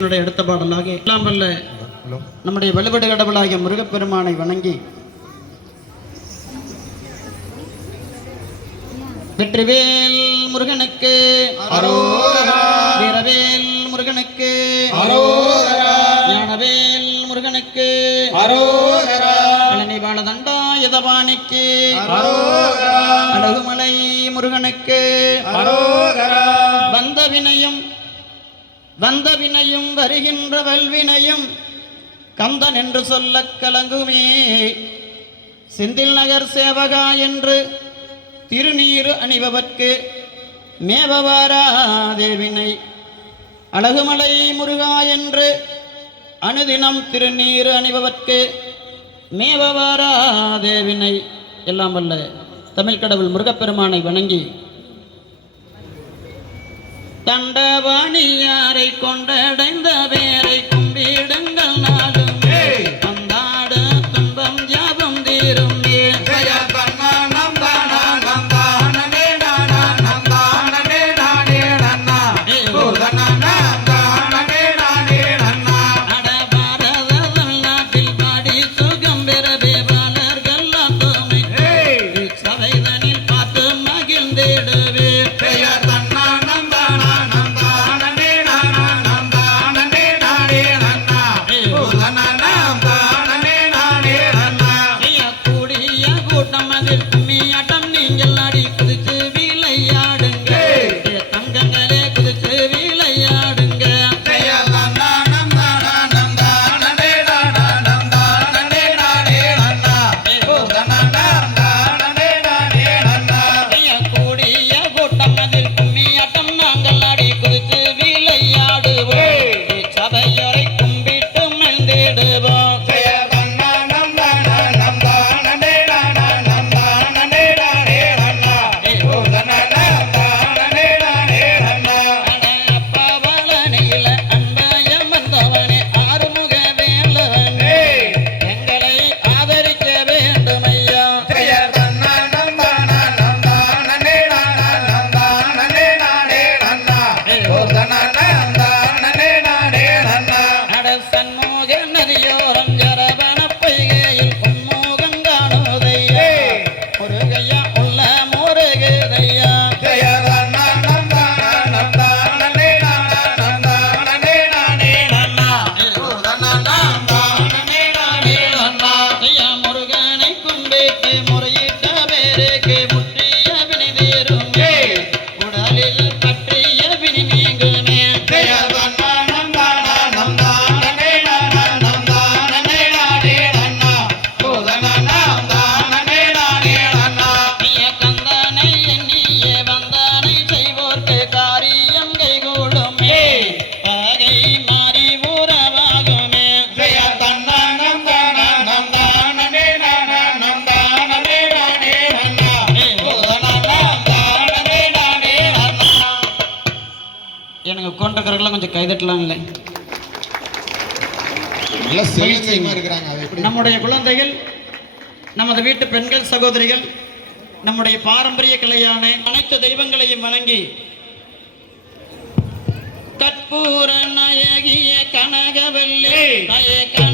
அடுத்த பாடலாக எல்லாம் வல்ல நம்முடைய வலுவடு கடவுளாகிய முருகப்பெருமானை வணங்கி வெற்றிவேல் முருகனுக்கு வீரவேல் முருகனுக்கு ஞானவேல் முருகனுக்கு பழனி பாலதண்டாயுதபாணிக்கு அழகுமலை முருகனுக்கு வந்த வினையும் வந்த வினையும் வருகின்ற வல்வினையும் கந்தன் என்று சொல்ல கலங்குமே. செந்தில் நகர் சேவகா என்று திருநீரு அணிபவர்க்கு மேபவாராதேவினை அழகுமலை முருகா என்று அனுதினம் திருநீரு அணிபவர்க்கு மேபவாராதேவினை எல்லாம் வல்ல தமிழ் கடவுள் முருகப்பெருமானை வணங்கி தண்டவாணியாரை கொண்டடைந்த பேரை கொண்டக்கரெல்லாம் கொஞ்சம் கைதட்டலாம் இல்லை. நல்ல சிகிச்சைமா இருக்கிறாங்க அது எப்படி? நம்முடைய குழந்தைகள் நமது வீட்டு பெண்கள் சகோதரிகள் நம்முடைய பாரம்பரிய கலையான அனைத்து தெய்வங்களையும் வணங்கி கற்பூர நாயகிய கனகவல்லி நய கனகவல்லி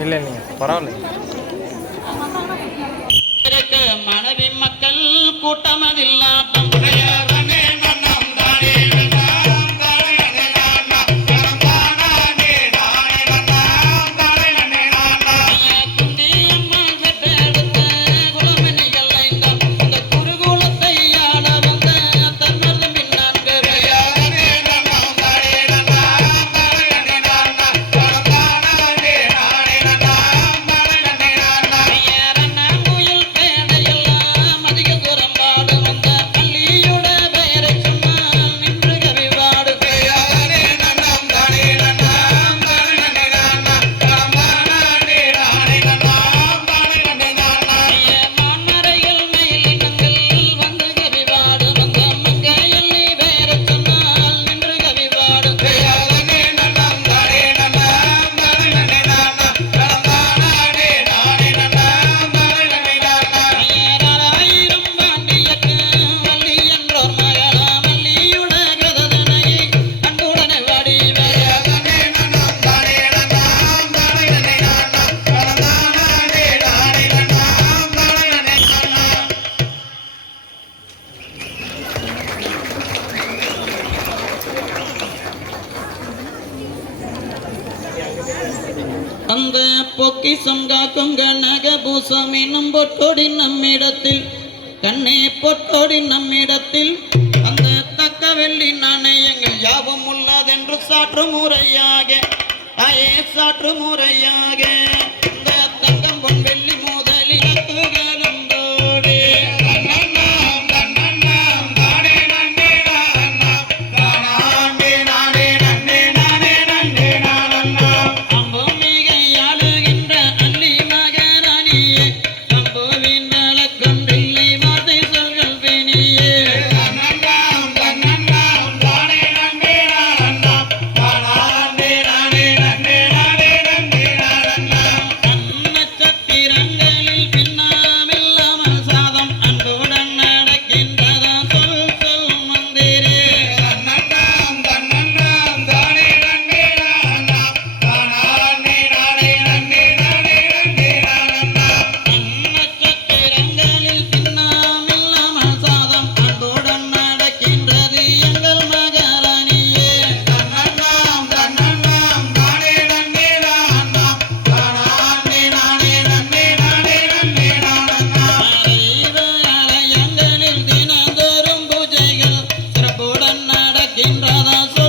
இல்லை இல்லைங்க பரவாயில்லைங்க மனைவி மக்கள் கூட்டமதில்லை கிசம்கா கொங்க நகபூசம் என்னும் பொட்டோடி நம்மிடத்தில். கண்ணே பொட்டோடி நம்மிடத்தில். அந்த தக்க வெள்ளி நாணயங்கள் யாவும் உள்ளதென்று சாற்று முறையாக. அயே சாற்று முறையாக. quebrada.